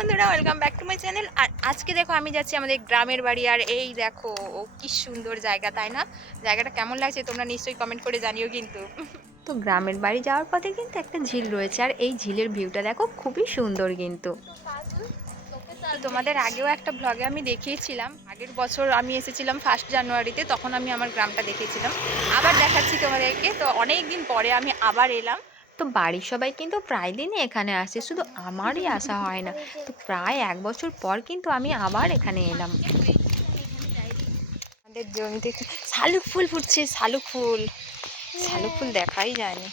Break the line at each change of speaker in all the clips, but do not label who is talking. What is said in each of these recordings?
বন্ধুরা welcome back to my channel আর আজকে দেখো আমি যাচ্ছি আমাদের গ্রামের বাড়ি আর এই দেখো ও কি সুন্দর জায়গা তাই না? জায়গাটা কেমন লাগছে তোমরা নিশ্চয়ই কমেন্ট করে জানিও কিন্তু। তো গ্রামের বাড়ি যাওয়ার পথে কিন্তু একটা ঝিল রয়েছে আর এই ঝিলের ভিউটা দেখো খুবই সুন্দর কিন্তু। তোমাদের আগেও একটা ব্লগে আমি দেখিয়েছিলাম। আগের বছর আমি এসেছিলাম ফার্স্ট জানুয়ারিতে তখন আমি আমার গ্রামটা দেখিয়েছিলাম। আবার দেখাচ্ছি তোমাদেরকে। তো অনেক দিন পরে আমি আবার এলাম। তো বাড়ির সবাই কিন্তু প্রায় দিনই এখানে আসে শুধু আমারই আসা হয় না। তো প্রায় এক বছর পর কিন্তু আমি আবার এখানে এলাম। আমাদের জমিতে শালুক ফুল ফুটছে শালুক ফুল। শালুক ফুল দেখাই যায়নি।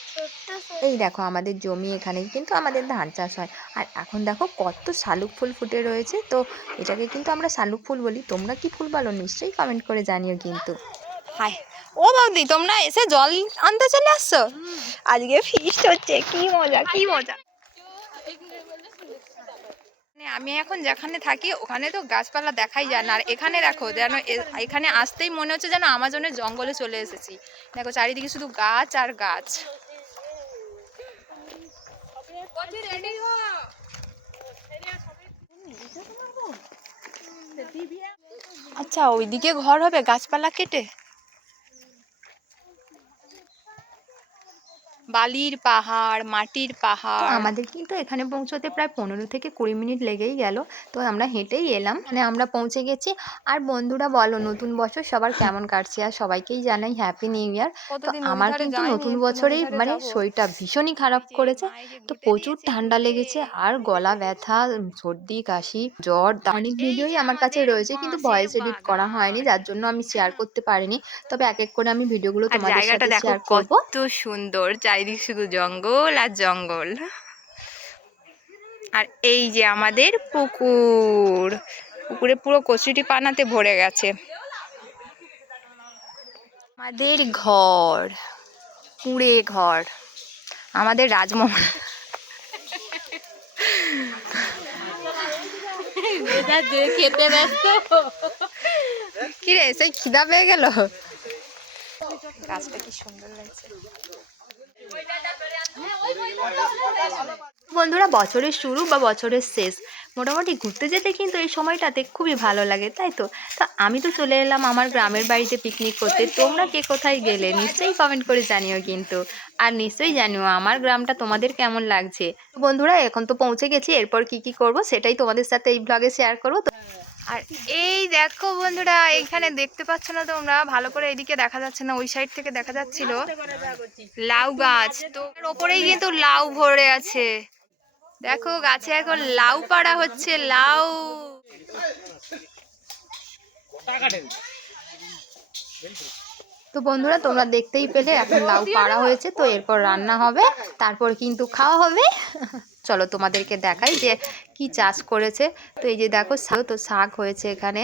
এই দেখো আমাদের জমি এখানে কিন্তু আমাদের ধান চাষ হয়। আর এখন দেখো কত শালুক ফুল ফুটে রয়েছে। তো এটাকে কিন্তু আমরা শালুক ফুল বলি। তোমরা কি ফুল বলো নিশ্চয়ই কমেন্ট করে জানিও কিন্তু। হাই ও বৌদি, তোমরা এসে জল আনতে চলে আসছো? আজকে ফিস্ট হচ্ছে, কি মজা কি মজা। মানে আমি এখন যেখানে থাকি, ওখানে তো গাছপালা দেখাই যায় না। আর এখানে দেখো, যেন এখানে আসতেই মনে হচ্ছে যেন আমাজনের জঙ্গলে চলে এসেছি। দেখো, চারিদিকে শুধু গাছ আর গাছ। আচ্ছা ওইদিকে ঘর হবে গাছপালা কেটে? বালির পাহাড় মাটির পাহাড়। আমাদের কিন্তু এখানে পৌঁছতে প্রায় পনেরো থেকে কুড়ি মিনিট লেগেই গেল। তো আমরা হেঁটেই এলাম। মানে আমরা পৌঁছে গেছি। আর বন্ধুরা বলো নতুন বছর সবার কেমন কাটছে? আর সবাইকেই জানাই হ্যাপি নিউ ইয়ার তো আমার কিন্তু নতুন বছরেই মানে শরীরটা ভীষণই খারাপ করেছে। তো প্রচুর ঠান্ডা লেগেছে। আর গলা ব্যথা সর্দি কাশি জ্বর অনেক ভিডিওই আমার কাছে রয়েছে কিন্তু ভয়েস এডিট করা হয়নি। যার জন্য আমি শেয়ার করতে পারিনি। তবে এক এক করে আমি ভিডিওগুলো তোমাদের সাথে শেয়ার করব। কত সুন্দর। চারিদিক শুধু জঙ্গল আর জঙ্গল। আর এই যে আমাদের পুকুর পুকুরে পুরো কচুরি পানাতে ভরে গেছে। আমাদের ঘর কুড়ে ঘর। আমাদের রাজমহল। কি রে সেই খিদা পেয়ে গেল? গাছটা কি সুন্দর লাগছে। বন্ধুরা, বছরের শুরু বা বছরের শেষ, মোটামুটি ঘুরতে যেতে কিন্তু এই সময়টাতে খুবই ভালো লাগে, তাই তো? তা আমি তো চলে এলাম আমার গ্রামের বাড়িতে পিকনিক করতে, তোমরা কে কোথায় গেলে নিশ্চয়ই কমেন্ট করে জানিও কিন্তু। আর নিশ্চয়ই জানিও আমার গ্রামটা তোমাদের কেমন লাগছে। বন্ধুরা, এখন তো পৌঁছে গেছি, এরপর কি কি করব সেটাই তোমাদের সাথে এই ব্লগে শেয়ার করব, তো আর এই দেখো বন্ধুরা এইখানে দেখতে পাচ্ছ না তোমরা, ভালো করে এদিকে দেখা যাচ্ছে না, ওই সাইড থেকে দেখা যাচ্ছিল লাউ গাছ। তো ওপরেই কিন্তু লাউ ভরে আছে। দেখো, গাছে এখন লাউ পাড়া হচ্ছে, লাউ। তো বন্ধুরা, তোমরা দেখতেই পেলে, এখন লাউ পাড়া হয়েছে, তো এরপর রান্না হবে, তারপর কিন্তু খাওয়া হবে। চলো তোমাদেরকে দেখাই যে কি চাষ করেছে। তো এই যে দেখো তো শাক হয়েছে এখানে।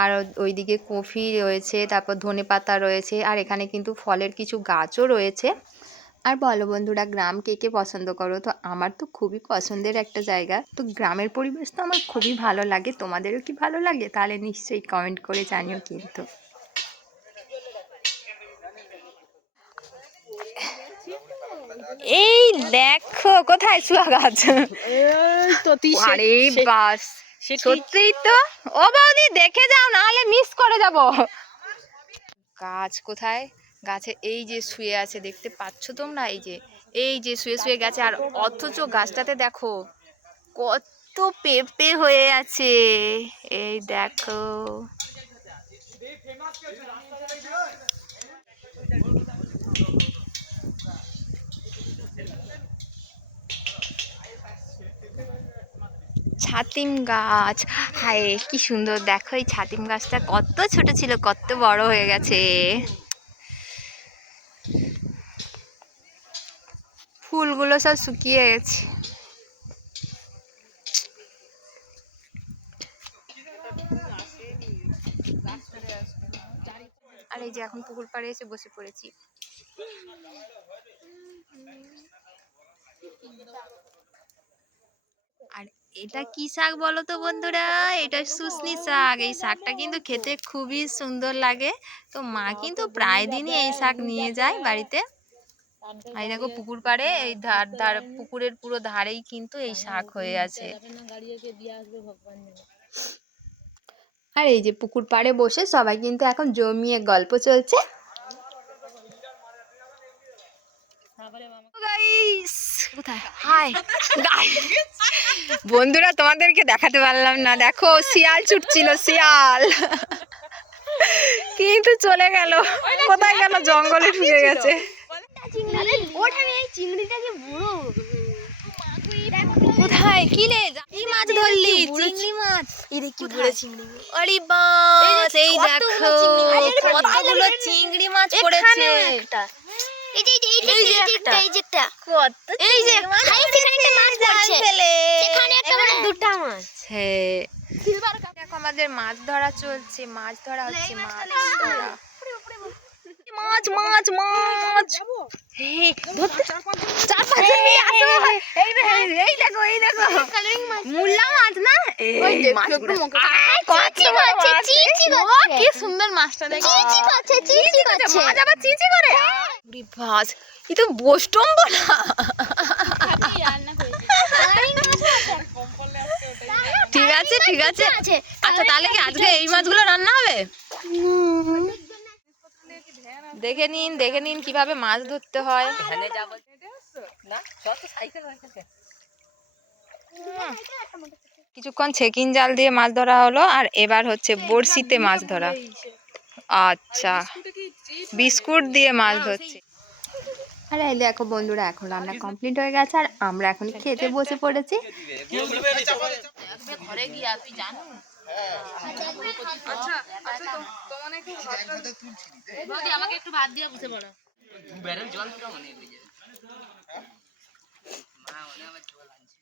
আর ওইদিকে কফি রয়েছে, তারপর ধনে পাতা রয়েছে, আর এখানে কিন্তু ফলের কিছু গাছও রয়েছে। আর বলো বন্ধুরা, গ্রাম কে কে পছন্দ করো? তো আমার তো খুবই পছন্দের একটা জায়গা। তো গ্রামের পরিবেশ তো আমার খুবই ভালো লাগে। তোমাদেরও কি ভালো লাগে? তাহলে নিশ্চয়ই কমেন্ট করে জানিও কিন্তু। এই দেখো কোথায় শুয়া গাছ? আরে বাস সত্যিই তো? ও বৌদি দেখে যাও নাহলে মিস করে যাব। গাছ কোথায়? গাছে এই যে শুয়ে আছে দেখতে পাচ্ছ তোমরা? এই যে এই যে শুয়ে শুয়ে গেছে আর অথচ গাছটাতে দেখো কত পেঁপে হয়ে আছে। এই দেখো। ছাতিম গাছ। হায়, কি সুন্দর। দেখো এই ছাতিম গাছটা কত ছোট ছিল, কত বড় হয়ে গেছে। ফুলগুলো সব শুকিয়ে গেছে। আর এই যে এখন পুকুর পাড়ে এসে বসে পড়েছি। এটা কি শাক বলো তো বন্ধুরা? এটা শুশনি শাক। এই শাকটা কিন্তু খেতে খুবই সুন্দর লাগে। তো মা কিন্তু প্রায় দিনই এই শাক নিয়ে যায় বাড়িতে। এই দেখো পুকুর পাড়ে এই ধার ধার পুকুরের পুরো ধারেই কিন্তু এই শাক হয়ে আছে। আর এই যে পুকুর পাড়ে বসে সবাই কিন্তু এখন জমিয়ে গল্প চলছে। কোথায়? হাই! বন্ধুরা তোমাদেরকে দেখাতে পারলাম না দেখো শিয়াল ছুটছিল শিয়াল কিন্তু চলে গেল কোথায় গেল জঙ্গলে ঢুকে গেছে কোথায় কি মাছ ধরলি চিংড়ি মাছ এই কি বড় চিংড়ি আরে বাস এই দেখো কতগুলো চিংড়ি মাছ পড়েছে
এই যে এই যে এই যে এই যে
কত
এই যে
হ্যাঁ দেখো আমাদের মাছ ধরা চলছে মাছ ধরা হচ্ছে মাছ ধরা। মাছ মাছ মাছ। চার পাঁচ। এই দেখো, এই দেখো মুল্লা মাছ। না।
কি সুন্দর মাছটা দেখো।
মাছ আবার চিচি করে। ভাস তো না ঠিক আছে ঠিক আছে। আচ্ছা তাহলে কি আজকে এই মাছগুলো রান্না হবে? দেখে নিন দেখে নিন কীভাবে মাছ ধরতে হয়। কিছুক্ষণ ছেকিন জাল দিয়ে মাছ ধরা হলো আর এবার হচ্ছে বড়শিতে মাছ ধরা। আচ্ছা। বিস্কুট দিয়ে মাছ ধরছে। আরে এই দেখো বন্ধুরা এখন রান্না কমপ্লিট হয়ে গেছে আর আমরা এখন খেতে বসে পড়েছি।
ঘরে গিয়া তুই জানো? আমাকে একটু ভাত দিয়ে বসে পড়ো।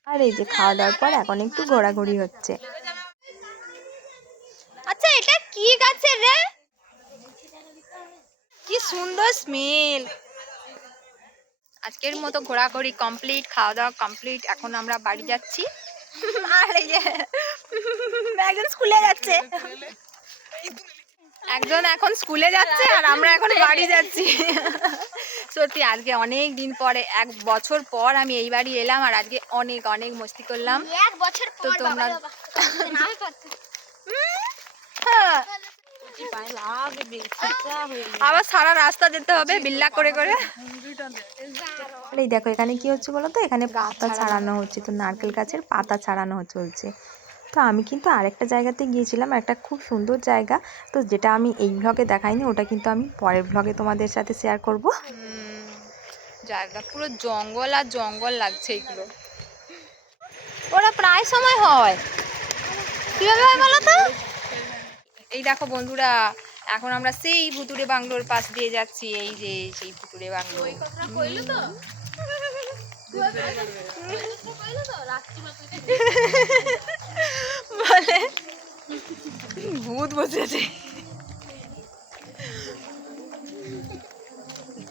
আর এই যে খাওয়া দাওয়ার পর এখন একটু ঘোরাঘুরি হচ্ছে। আচ্ছা এটা কি গাছের রে? কি সুন্দর স্মেল আজকের মতো ঘোরাঘুরি কমপ্লিট খাওয়া দাওয়া কমপ্লিট এখন আমরা বাড়ি যাচ্ছি। আর এই যে একজন স্কুলে যাচ্ছে। একজন এখন স্কুলে যাচ্ছে আর আমরা এখন বাড়ি যাচ্ছি। সত্যি আজকে অনেক দিন পরে এক বছর পর আমি এই বাড়ি এলাম আর আজকে অনেক অনেক মস্তি করলাম।
এক বছর
তো তোমরা আবার সারা রাস্তা যেতে হবে বিল্লা করে করে। এই দেখো এখানে কি হচ্ছে বলো তো এখানে পাতা ছাড়ানো। হচ্ছে তো নারকেল গাছের পাতা ছাড়ানো চলছে। তো আমি কিন্তু আরেকটা জায়গাতে গিয়েছিলাম একটা খুব সুন্দর জায়গা। তো যেটা আমি এই ভ্লগে দেখাইনি ওটা কিন্তু আমি পরের ভ্লগে তোমাদের সাথে শেয়ার করব। জায়গা পুরো জঙ্গল আর জঙ্গল লাগছে এগুলো। ওরা প্রায় সময় হয়। কীভাবে হয় বলো তো? এই দেখো বন্ধুরা এখন আমরা সেই ভুতুরে বাংলোর পাশ দিয়ে যাচ্ছি এই যে সেই ভুতুরে বাংলো। বলে ভূত বসেছে।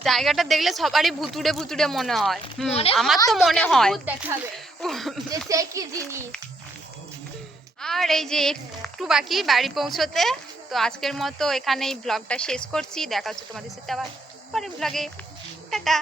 জায়গাটা দেখলে সবারই ভুতুড়ে ভুতুড়ে মনে হয়। আমার তো মনে হয়।
দেখাবে যে সে কি জিনিস?
আর এই যে একটু বাকি বাড়ি পৌঁছতে, তো আজকের মতো এখানেই ব্লগটা শেষ করছি। দেখা হচ্ছে তোমাদের সাথে আবার পরে ব্লগে টাটা।